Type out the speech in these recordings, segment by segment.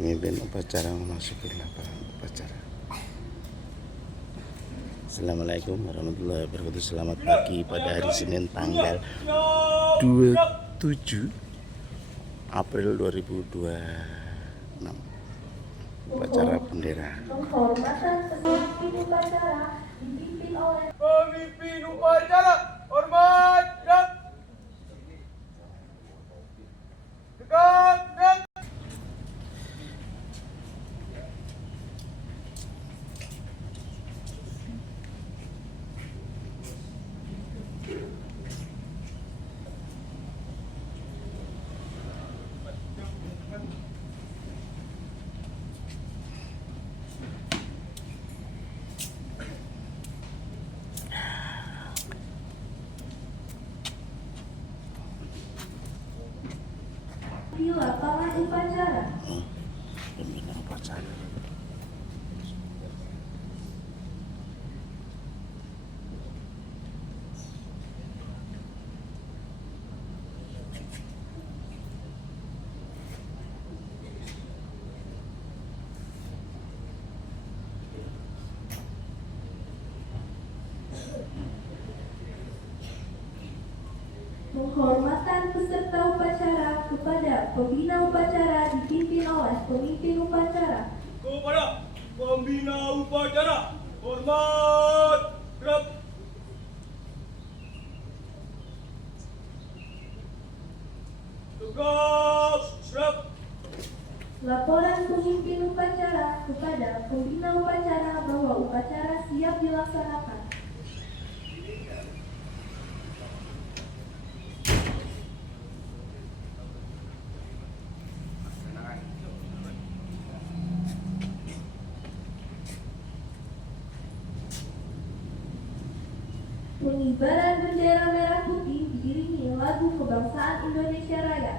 Pemimpin upacara memasuki lapangan upacara. Assalamualaikum warahmatullahi wabarakatuh. Selamat pagi pada hari Senin tanggal 27 April 2026. Upacara bendera. Penghormatan pemimpin upacara dipimpin oleh Pemimpin upacara, hormat, gerak. Tegak, gerak. di lapangan upacara. Pemimpin upacara. Penghormatan peserta upacara kepada pembina upacara dipimpin oleh pemimpin upacara. Kepada pembina upacara, hormat, gerak. Tegak, gerak. Laporan pemimpin upacara kepada pembina upacara bahwa upacara siap dilaksanakan. Pengibaran bendera merah putih diiringi lagu kebangsaan Indonesia Raya.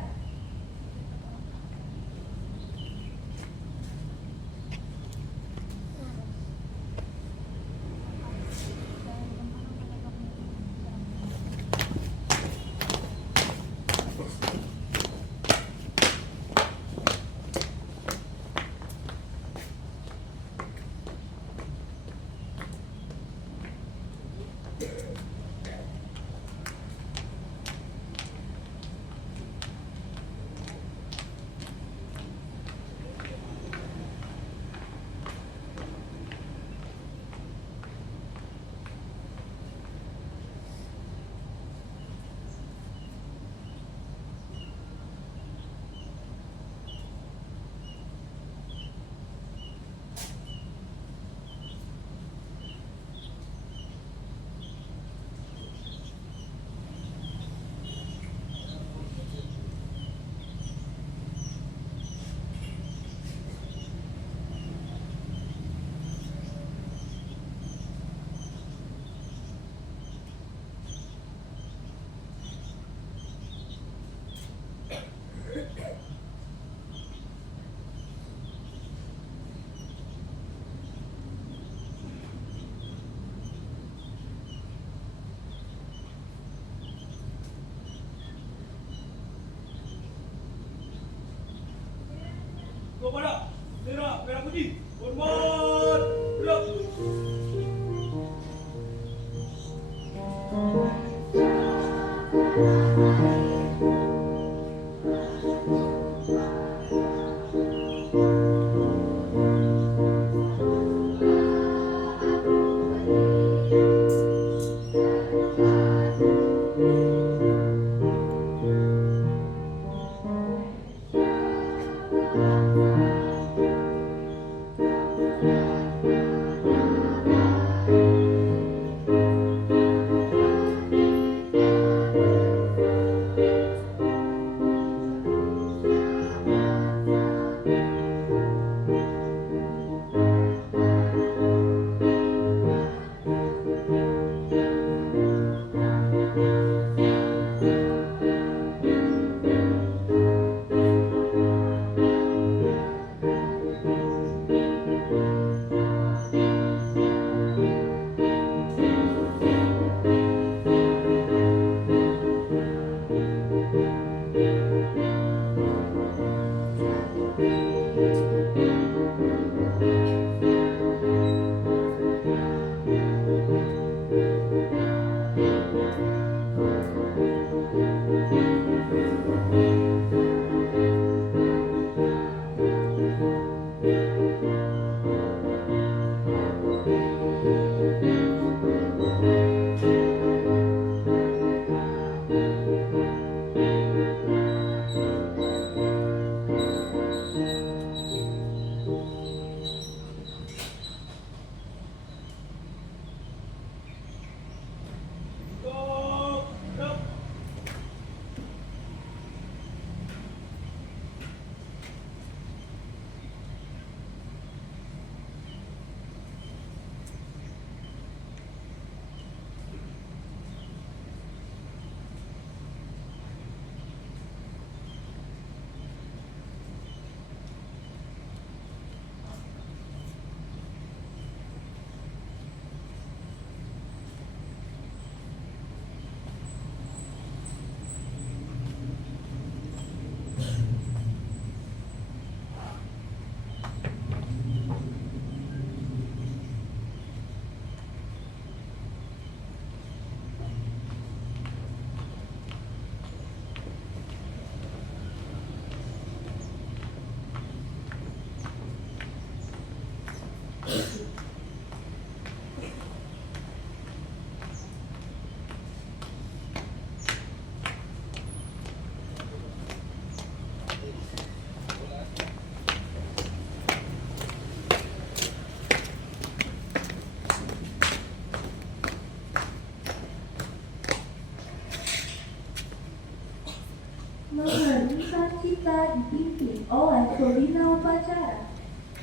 Kepada bendera merah putih, hormat, gerak.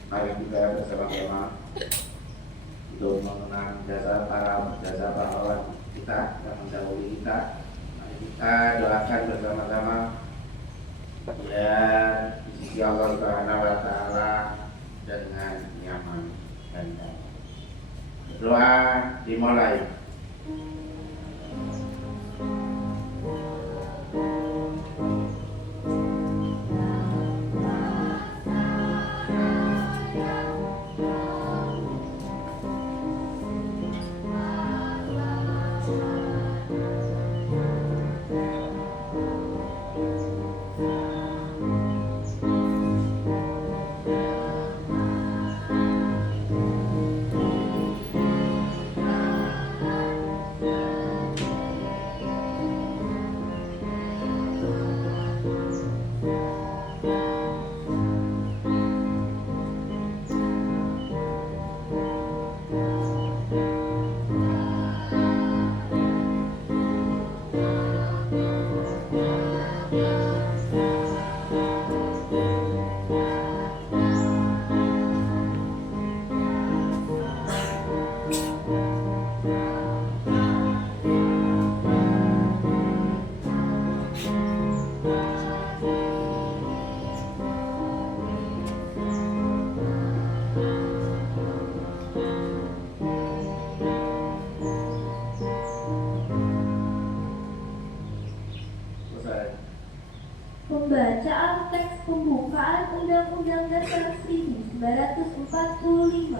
Mari kita bersama-sama untuk mengenang jasa pahlawan kita yang mendahului kita. Mari kita doakan bersama-sama biar di sisi Allah Subhanahu wa taala dengan nyaman dan damai. Doa dimulai. Pembacaan teks pembukaan Undang-Undang Dasar 1945.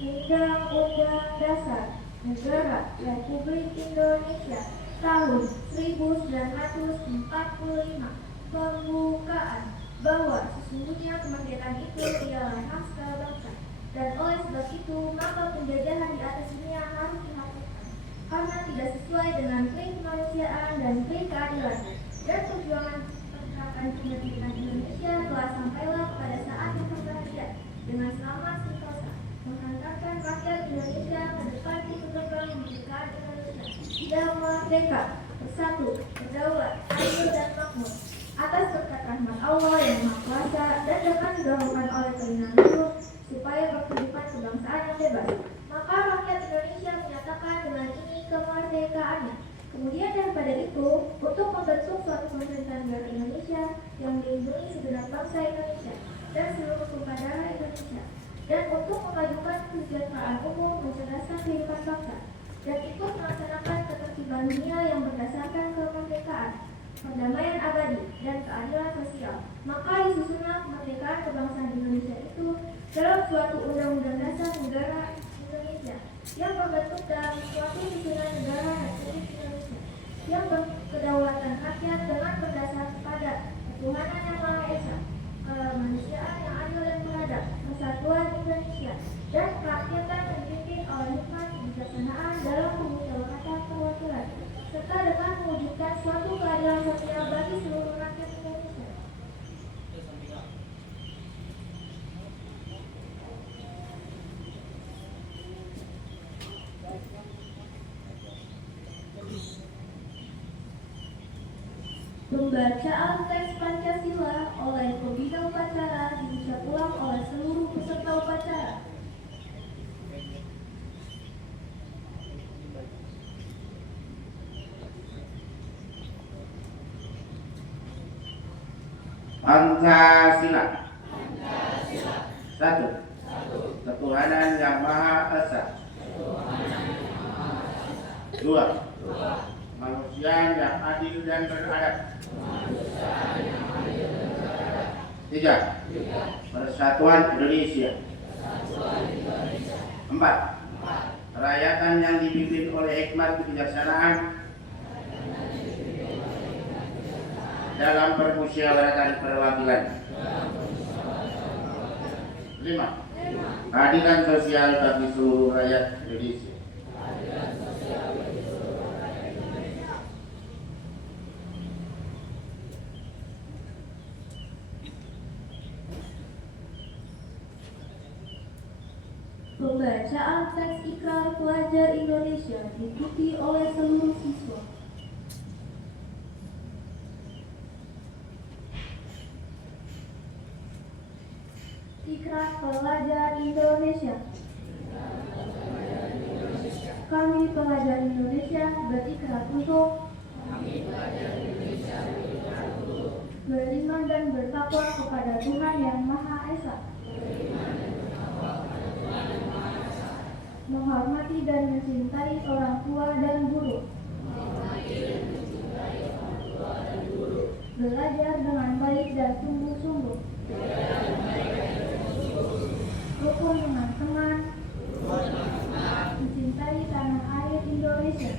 Undang-Undang Dasar Negara Republik Indonesia tahun 1945 pembukaan bahwa sesungguhnya kemerdekaan itu ialah hak segala bangsa, dan oleh sebab itu maka penjajahan di atas dunia harus dihapuskan karena tidak sesuai dengan prinsip kemanusiaan dan prinsip keadilan, dan perjuangan pergerakan kemerdekaan Indonesia telah sampailah pada saat yang berbahagia dengan selamat sentosa menghantarkan rakyat Indonesia ke depan pintu gerbang kemerdekaan Indonesia yang merdeka, bersatu, berdaulat, adil dan makmur atas berkat rahmat Allah yang Maha Kuasa dan dengan didahulukan oleh keinginan itu supaya berkehidupan kebangsaan yang bebas. Maka rakyat Indonesia menyatakan dengan ini kemerdekaannya. Kemudian daripada itu, untuk membentuk suatu pemerintahan negara Indonesia yang melindungi segenap bangsa Indonesia dan seluruh tumpah darah Indonesia, dan untuk memajukan kesejahteraan umum, mencerdaskan kehidupan bangsa, dan ikut melaksanakan ketertiban dunia yang berdasarkan kemerdekaan, perdamaian abadi, dan keadilan sosial. Maka disusunlah kemerdekaan kebangsaan Indonesia itu dalam suatu undang-undang dasar negara Indonesia yang berbentuk dalam suatu susunan negara Republik Indonesia yang berkedaulatan rakyat dengan berdasar kepada ketuhanan yang Maha Esa, kemanusiaan yang adil dan beradab, persatuan Indonesia, dan kerakyatan yang dipimpin oleh hikmat kebijaksanaan dalam pemusyawaratan perwakilan, serta dengan mewujudkan suatu keadilan sosial bagi seluruh rakyat Indonesia. Pembacaan teks Pancasila oleh pembina upacara diucap ulang oleh seluruh peserta upacara. Pancasila. Satu. Ketuhanan yang Maha Esa. Dua. Kemanusiaan yang adil dan beradab. Tiga. Persatuan Indonesia. Empat. Kerakyatan yang dipimpin oleh hikmat kebijaksanaan dalam permusyawaratan perwakilan. 5. Keadilan sosial bagi seluruh rakyat Indonesia. Pembacaan teks Ikrar Pelajar Indonesia diikuti oleh seluruh siswa. pelajar Indonesia. Kami pelajar Indonesia berikrar untuk beriman dan bertakwa kepada Tuhan Yang Maha Esa, menghormati dan mencintai orang tua dan guru, belajar dengan baik dan sungguh-sungguh, rukun dengan teman, mencintai tanah air Indonesia.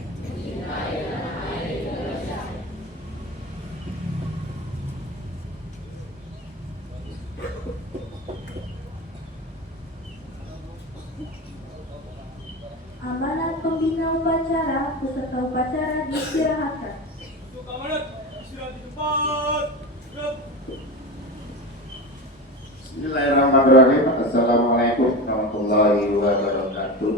Amanat pembina upacara, peserta upacara diistirahatkan. Untuk amanat, istirahat di tempat. Gerak. Bismillahirrahmanirrahim. Assalamualaikum warahmatullahi wabarakatuh.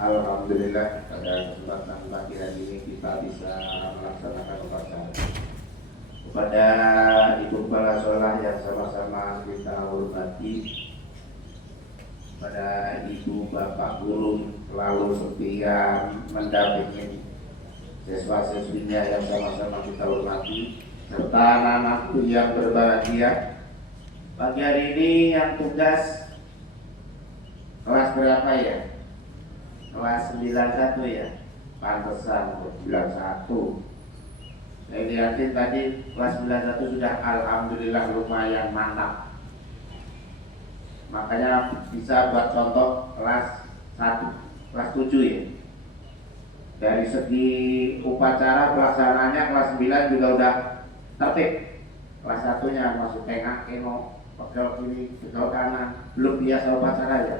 Alhamdulillah pada kesempatan pagi hari ini kita bisa melaksanakan upacara. Kepada ibu kepala sekolah yang sama-sama kita hormati, pada ibu bapak guru selalu setia mendampingi siswa-siswinya yang sama-sama kita hormati, serta anak-anakku yang berbahagia. Pagi hari ini yang tugas kelas berapa ya? Kelas 91 ya? Pantesan 91. Saya lihatin tadi kelas 91 sudah alhamdulillah lumayan mantap. Makanya bisa buat contoh kelas 1, kelas 7 ya. Dari segi upacara pelaksanaannya kelas 9 juga udah tertib. Kelas 1-nya masuk tengah, keno, pegel kiri, pegel kanan, belum biasa upacara ya.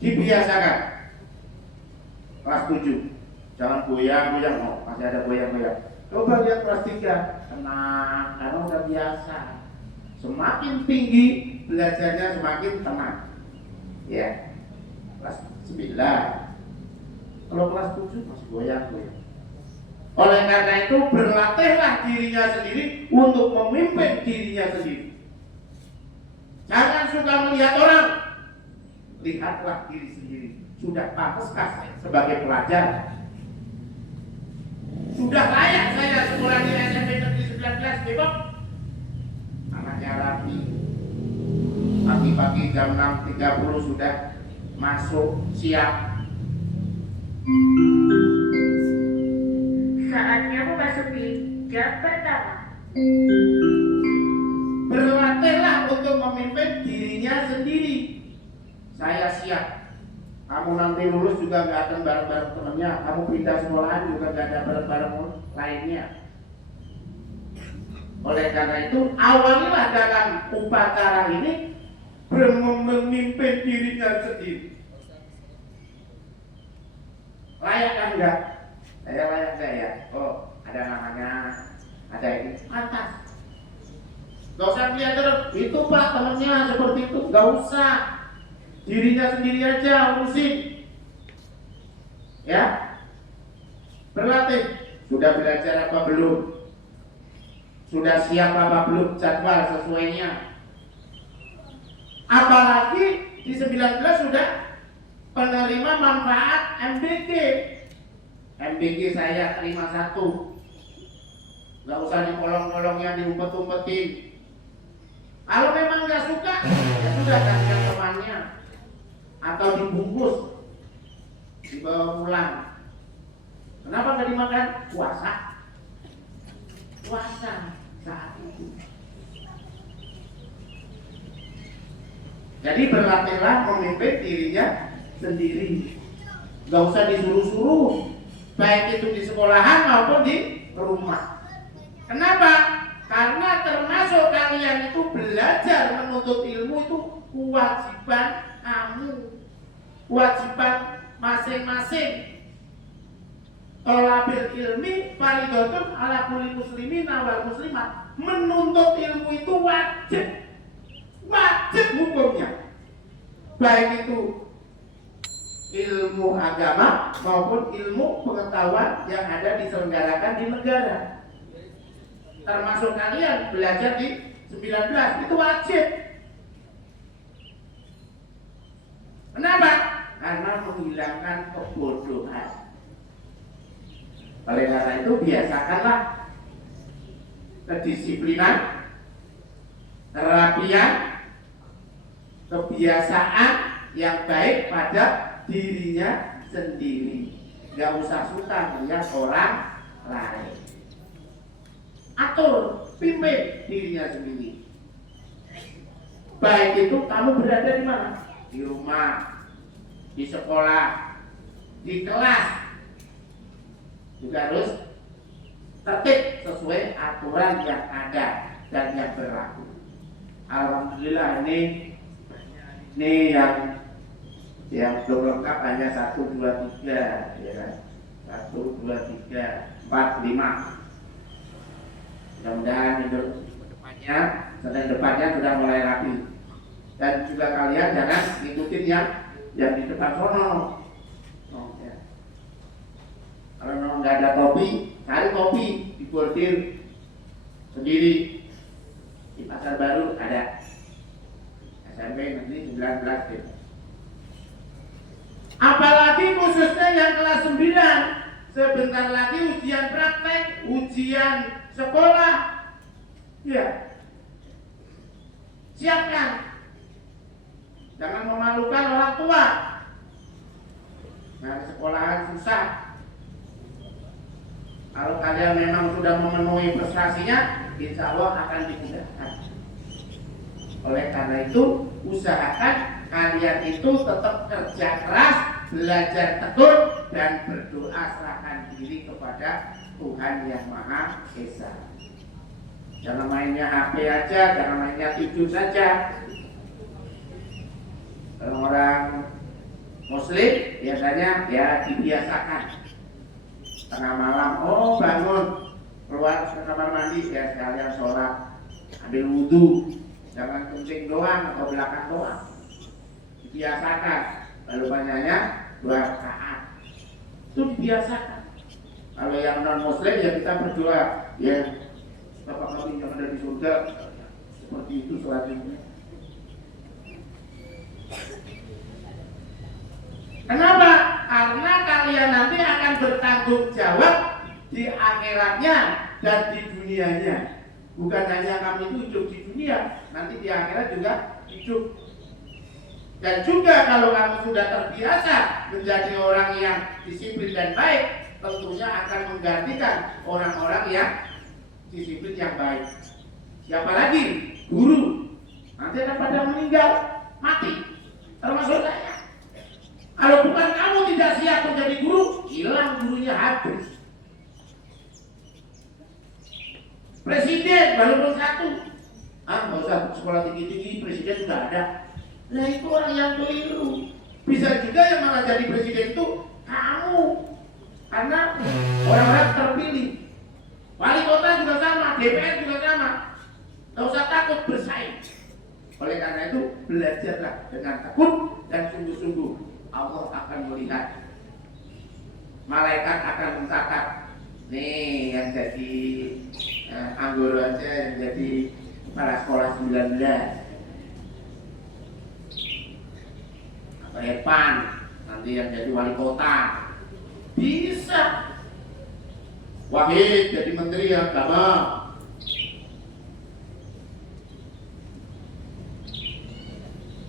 Dibiasakan. Kelas 7, jangan goyang-goyang, oh, masih ada goyang-goyang. Coba lihat kelas 3, tenang, karena udah biasa. Semakin tinggi belajarnya semakin tenang. Ya. Kelas 9. Kalau kelas 7 masih goyang-goyang. Oleh karena itu berlatihlah dirinya sendiri untuk memimpin dirinya sendiri. Jangan suka melihat orang. Lihatlah diri sendiri. Sudah pantaskah saya sebagai pelajar? Sudah layak saya sekolah di SMP Negeri 19 Depok? Anaknya rapi. Pagi-pagi jam 6.30 sudah masuk siap. Saatnya memasuki jam pertama. Berlatihlah untuk memimpin dirinya sendiri. Saya siap. Kamu nanti lulus juga nggak akan bareng-bareng temennya. Kamu pindah sekolahan juga nggak ada bareng-bareng lainnya. Oleh karena itu, awalilah dalam upacara ini memimpin dirinya sendiri. Layak kan enggak? Saya layak enggak ya? Oh, ada namanya, ada ini, atas. Gak usah lihat terus, itu pak temennya seperti itu, gak usah. Dirinya sendiri aja urusin. Ya, berlatih. Sudah belajar apa belum? Sudah siap apa belum jadwal sesuainya? Apalagi di 19 sudah penerima manfaat MBG. MBG saya terima 1. Gak usah dikolong-kolongnya, diumpet-umpetin. Kalau memang gak suka, ya sudah kasih temannya. Atau dibungkus, dibawa pulang. Kenapa gak dimakan? Puasa. Puasa saat itu. Jadi berlatihlah memimpin dirinya sendiri. Gak usah disuruh-suruh, baik itu di sekolahan maupun di rumah. Kenapa? Karena termasuk kalian itu belajar menuntut ilmu itu kewajiban kamu, kewajiban masing-masing. Thalabil ilmi fardhatun ala kulli muslimin wal muslimat. Menuntut ilmu itu wajib. Wajib hukumnya. Baik itu ilmu agama maupun ilmu pengetahuan yang ada diselenggarakan di negara. termasuk kalian belajar di 19 itu wajib. Kenapa? Karena menghilangkan kebodohan. Oleh karena itu biasakanlah kedisiplinan, kerapian, kebiasaan yang baik pada dirinya sendiri. Gak usah suka melihat orang lain. Atur, pimpin dirinya sendiri. Baik itu kamu berada di mana? Di rumah, di sekolah, di kelas. Juga harus tertib sesuai aturan yang ada dan yang berlaku. Alhamdulillah ini yang belum lengkap hanya 1, 2, 3 ya kan? 1, 2, 3, 4, 5. Mudah-mudahan minggu depannya, Senin depannya sudah mulai rapi. Dan juga kalian jangan ngikutin yang di depan sono. Ya. Kalau memang nggak ada kopi, cari kopi di bordir sendiri. Di Pasar Baru ada SMP negeri 19 gitu. Apalagi khususnya yang kelas 9, sebentar lagi ujian praktek, ujian sekolah, ya siapkan, jangan memalukan orang tua. Nah, sekolahan susah. Kalau kalian memang sudah memenuhi prestasinya, insya Allah akan dimudahkan. Oleh karena itu, usahakan kalian itu tetap kerja keras, belajar tekun, dan berdoa serahkan diri kepada Tuhan Yang Maha Esa. Jangan mainnya HP aja, jangan mainnya tidur saja. Kalau orang Muslim biasanya ya dibiasakan tengah malam, oh bangun keluar ke kamar mandi ya sekalian sholat, ambil wudhu, jangan kencing doang atau belakang doang. Dibiasakan. Lalu banyaknya 2 rakaat. Itu dibiasakan. Kalau yang non muslim ya kita berdoa, ya Bapak kami yang ada di surga, seperti itu selanjutnya. Kenapa? Karena kalian nanti akan bertanggung jawab di akhiratnya dan di dunianya. Bukan hanya kami itu hidup di dunia, nanti di akhirat juga hidup. Dan juga kalau kamu sudah terbiasa menjadi orang yang disiplin dan baik, tentunya akan menggantikan orang-orang yang disiplin yang baik. Siapa lagi? Guru. Nanti akan pada meninggal, mati. Termasuk saya. Kalau bukan kamu tidak siap menjadi guru, hilang gurunya habis. Presiden walaupun 1, nggak usah sekolah tinggi-tinggi, presiden sudah ada. Nah itu orang yang keliru. Bisa juga yang malah jadi presiden itu kamu, karena orang-orang terpilih. Wali kota juga sama, DPR juga sama. Nggak usah takut bersaing. Oleh karena itu belajarlah dengan tekun dan sungguh-sungguh. Allah akan melihat, malaikat akan mencatat. Nih yang jadi anggota aja, yang jadi kepala sekolah 19. Epan nanti yang jadi wali kota bisa. Wahid jadi menteri agama.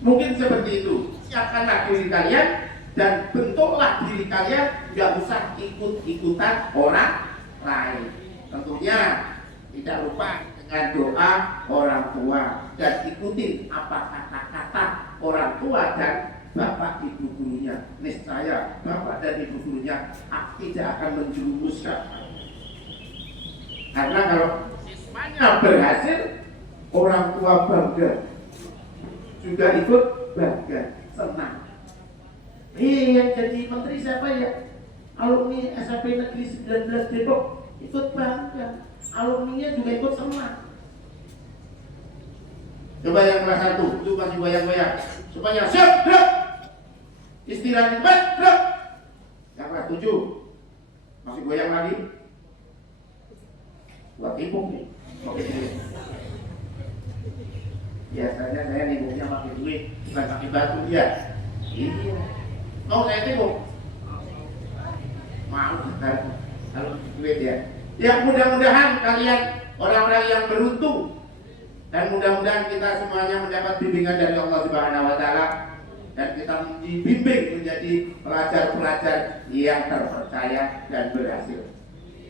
Mungkin seperti itu. Siapkanlah diri kalian dan bentuklah diri kalian, nggak usah ikut-ikutan orang lain. Tentunya tidak lupa dengan doa orang tua dan ikutin apa kata-kata orang tua dan bapak ibu gurunya. Niscaya bapak dan ibu gurunya tidak akan menjerumuskan. Karena kalau siswanya berhasil, orang tua bangga, juga ikut bangga, senang. Yang jadi menteri siapa ya? Alumni SMP Negeri 19 Depok ikut bangga, alumninya juga ikut senang. Coba yang kelas 1 itu masih goyang-goyang. Supaya siap, gerak. Istirahat di tempat, gerak. Yang kelas 7 masih goyang lagi. Buat tipu nih. pakai duit. Biasanya saya nibuknya pakai duit, bukan pakai batu dia. Iya. Mau saya tibuk? Mau kan? Kalau duit ya. Ya mudah-mudahan kalian orang-orang yang beruntung dan mudah-mudahan kita semuanya mendapat bimbingan dari Allah Subhanahu wa taala dan kita dibimbing menjadi pelajar-pelajar yang terpercaya dan berhasil.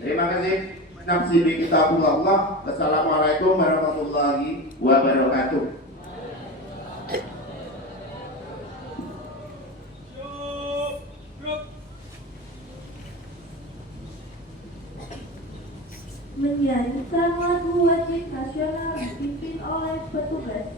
Terima kasih. Nafsi bi kitabullah. Wassalamualaikum warahmatullahi wabarakatuh. Menyanyikan lagu wajib nasional dipimpin oleh petugas.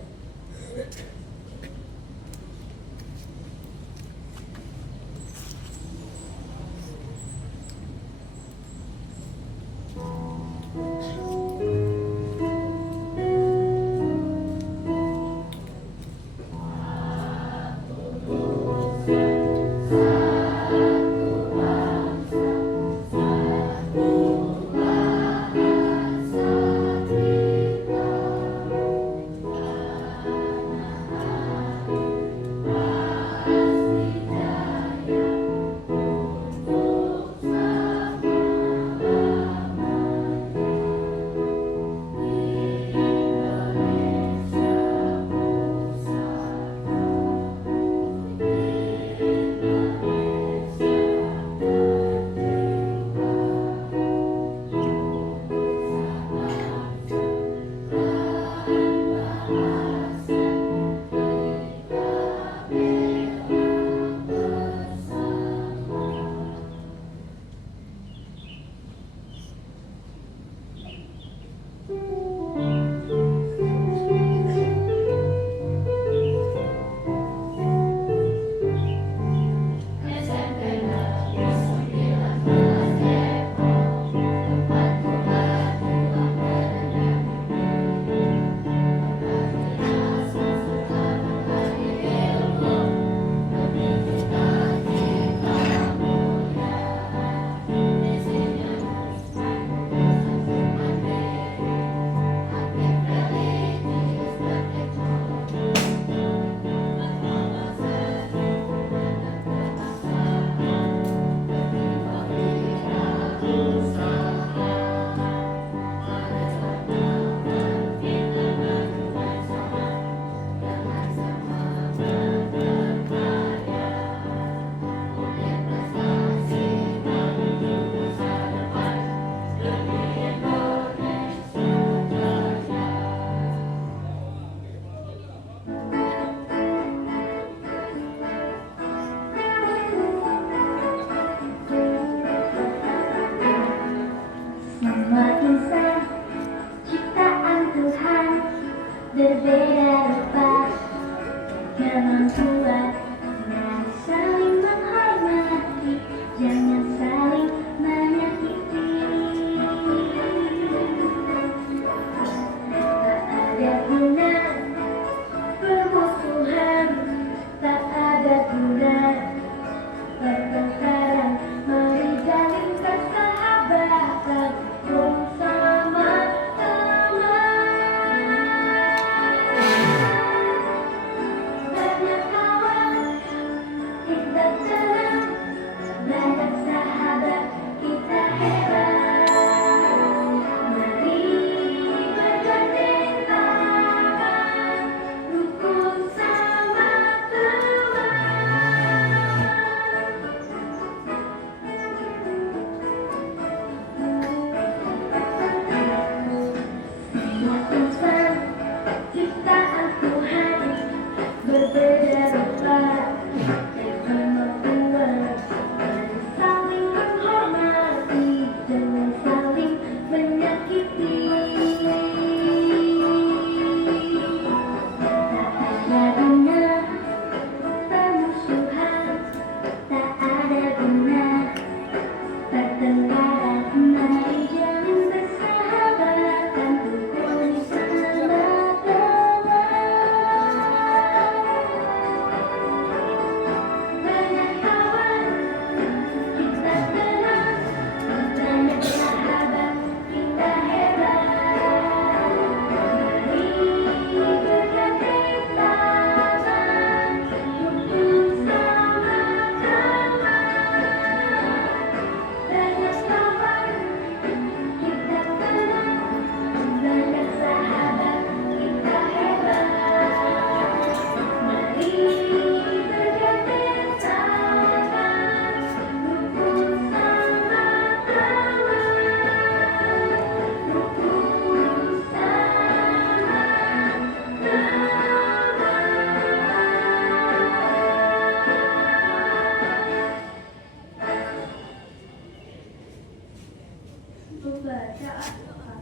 bacaan doa.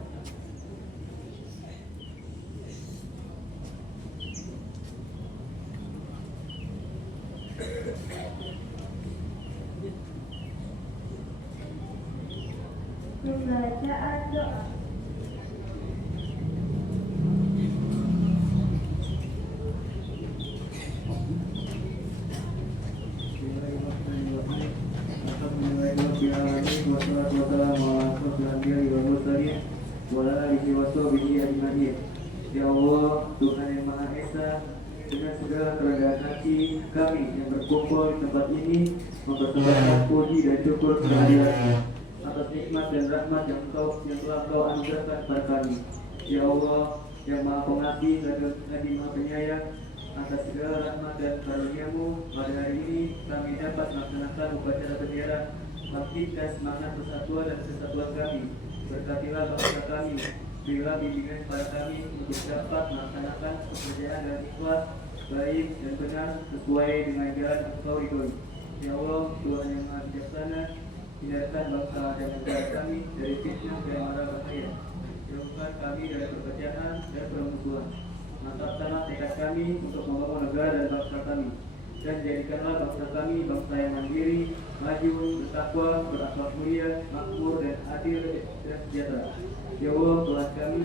Pembacaan doa. Ya Allah, Tuhan yang Maha Esa, dengan segala kerendahan hati kami yang berkumpul di tempat ini mempersembahkan puji dan syukur kehadiran atas nikmat dan rahmat yang telah Kau anugerahkan kepada kami. Ya Allah, yang Maha Pengasih lagi Maha Penyayang, atas segala rahmat dan karunia-Mu pada hari ini kami dapat melaksanakan upacara bendera, bangkitkan semangat persatuan dan kesatuan kami. Berkatilah bangsa kami, berilah bimbingan kepada kami untuk dapat melaksanakan pekerjaan dan ikhlas, baik dan benar sesuai dengan jalan yang Kau ridhoi. Ya Allah, Tuhan yang Maha Bijaksana, hindarkan bangsa dan negara kami dari fitnah dan mara bahaya. Jauhkan kami dari pekerjaan dan permusuhan. Mantapkanlah tekad kami untuk membangun negara dan bangsa kami, dan jadikanlah bangsa kami bangsa yang mandiri, maju, bertakwa, berakhlak mulia, makmur dan adil dan sejahtera. Ya Allah, Tuhan kami,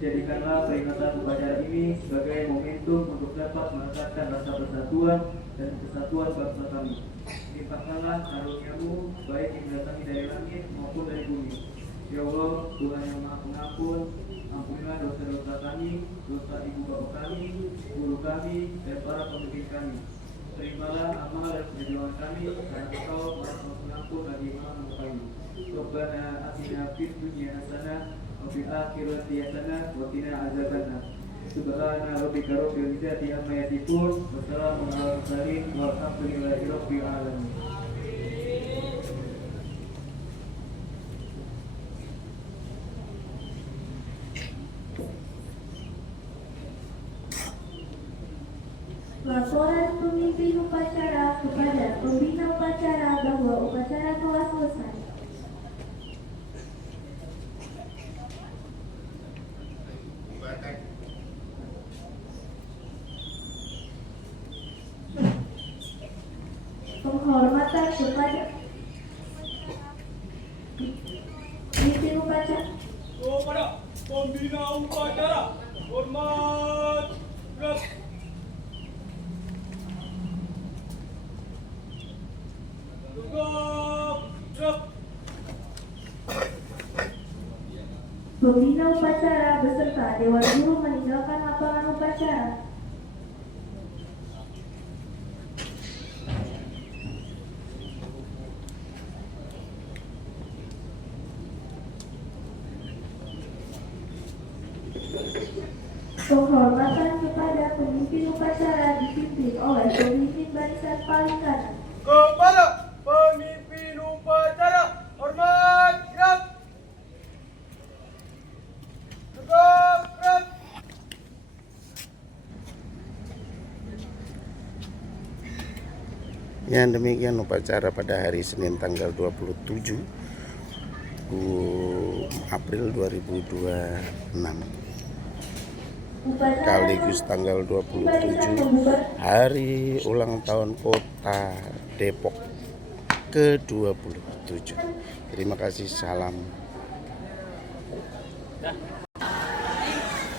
jadikanlah peringatan upacara ini sebagai momentum untuk dapat melekatkan rasa persatuan dan kesatuan bangsa kami. Limpahkanlah karunia-Mu baik yang datang dari langit maupun dari bumi. Ya Allah, Tuhan yang Maha Pengampun, ampunilah dosa-dosa kami, dosa ibu bapak kami, guru kami, dan para pemimpin kami. Terimalah amal dan perjuangan kami, karena Engkau Maha Pengampun lagi Maha Mengasihi. Rabbana atina fid dunya hasanah wa fil akhirati hasanah wa qina azabannar. Subhana rabbika rabbil izzati amma yasifun wa salamun alal mursalin walhamdulillahi rabbil alamin. Laporan pemimpin upacara kepada pembina upacara bahwa upacara telah selesai. Penghormatan kepada pemimpin upacara. Kepada pembina upacara, hormat, gerak. Tegak, gerak. Pembina upacara beserta Dewan Guru meninggalkan lapangan upacara. Penghormatan kepada pemimpin upacara dipimpin oleh pemimpin barisan paling kanan. Kepada pemimpin upacara, hormat, gerak. Tegak, gerak. Ya, demikian upacara pada hari Senin tanggal 27 April 2026. Sekaligus tanggal 27 hari ulang tahun Kota Depok ke-27. Terima kasih, salam.